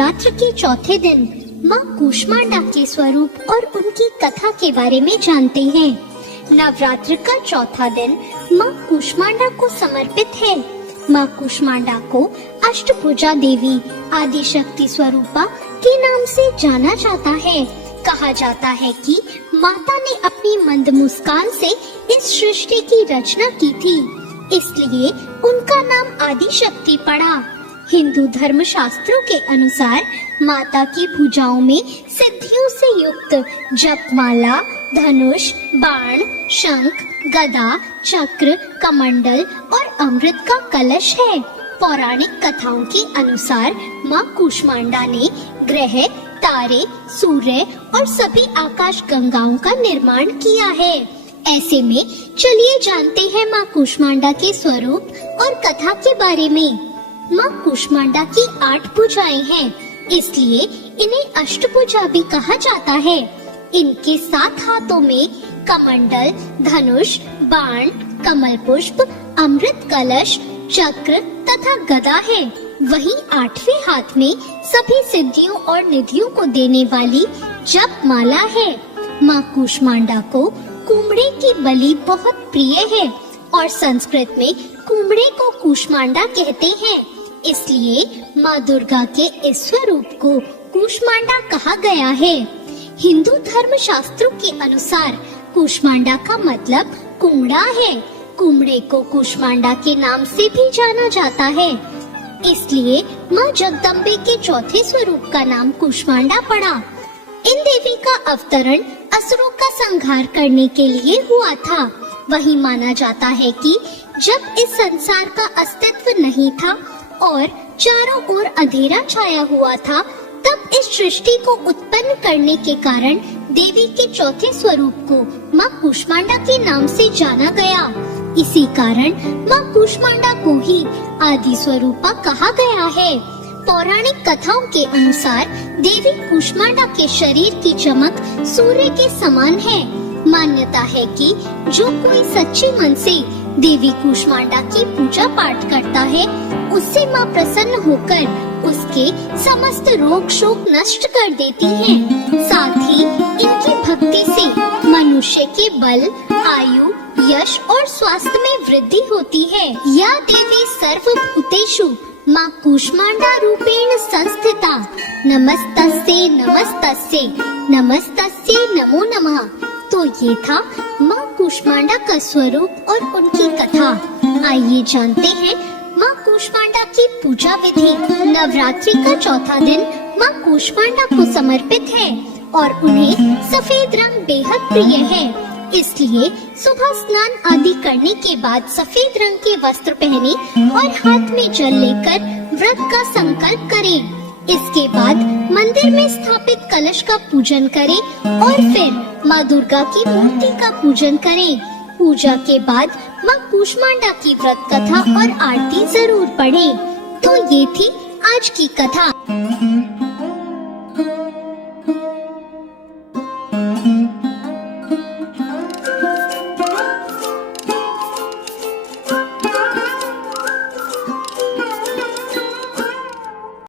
नवरात्र के चौथे दिन माँ कूष्मांडा के स्वरूप और उनकी कथा के बारे में जानते हैं। नवरात्र का चौथा दिन माँ कूष्मांडा को समर्पित है। माँ कूष्मांडा को अष्टभुजा देवी आदि शक्ति स्वरूपा के नाम से जाना जाता है। कहा जाता है कि माता ने अपनी मंद मुस्कान से इस सृष्टि की रचना की थी, इसलिए उनका नाम आदि शक्ति पड़ा। हिंदू धर्म शास्त्रों के अनुसार माता की भुजाओं में सिद्धियों से युक्त जपमाला, धनुष, बाण, शंख, गदा, चक्र, कमंडल और अमृत का कलश है। पौराणिक कथाओं के अनुसार माँ कूष्मांडा ने ग्रह, तारे, सूर्य और सभी आकाश गंगाओं का निर्माण किया है। ऐसे में चलिए जानते हैं माँ कूष्मांडा के स्वरूप और कथा के बारे में। माँ कूष्मांडा की 8 भुजाएं हैं, इसलिए इन्हें अष्टभुजा भी कहा जाता है। इनके 7 हाथों में कमंडल, धनुष, बाण, कमल पुष्प, अमृत कलश, चक्र तथा गदा है। वहीं 8वें हाथ में सभी सिद्धियों और निधियों को देने वाली जप माला है। माँ कूष्मांडा को कुमड़े की बलि बहुत प्रिय है और संस्कृत में कुमड़े को कूष्मांडा कहते हैं, इसलिए माँ दुर्गा के इस स्वरूप को कूष्मांडा कहा गया है। हिंदू धर्म शास्त्रों के अनुसार कूष्मांडा का मतलब कुमड़ा है। कुमड़े को कूष्मांडा के नाम से भी जाना जाता है, इसलिए माँ जगदम्बे के चौथे स्वरूप का नाम कूष्मांडा पड़ा। इन देवी का अवतरण असुरों का संहार करने के लिए हुआ था। वही माना जाता है कि जब इस संसार का अस्तित्व नहीं था और चारों ओर अंधेरा छाया हुआ था, तब इस सृष्टि को उत्पन्न करने के कारण देवी के चौथे स्वरूप को माँ कूष्मांडा के नाम से जाना गया। इसी कारण माँ कूष्मांडा को ही आदि स्वरूपा कहा गया है। पौराणिक कथाओं के अनुसार देवी कूष्मांडा के शरीर की चमक सूर्य के समान है। मान्यता है कि जो कोई सच्चे मन से देवी कूष्मांडा की पूजा पाठ करता है, उससे माँ प्रसन्न होकर उसके समस्त रोग शोक नष्ट कर देती हैं। साथ ही इनकी भक्ति से मनुष्य के बल, आयु, यश और स्वास्थ्य में वृद्धि होती है। या देवी सर्वभूतेषु माँ कूष्मांडा रूपेण संस्थिता। नमस्तस्यै नमस्तस्यै नमस्तस्यै नमो नमः। तो ये था माँ कूष्मांडा का स्वरूप और उनकी कथा। आइए जानते हैं माँ कूष्मांडा की पूजा विधि। नवरात्रि का चौथा दिन माँ कूष्मांडा को समर्पित है और उन्हें सफेद रंग बेहद प्रिय है, इसलिए सुबह स्नान आदि करने के बाद सफेद रंग के वस्त्र पहने और हाथ में जल लेकर व्रत का संकल्प करें। इसके बाद मंदिर में स्थापित कलश का पूजन करें और फिर माँ दुर्गा की मूर्ति का पूजन करें। पूजा के बाद माँ कूष्मांडा की व्रत कथा और आरती जरूर पढ़ें। तो ये थी आज की कथा।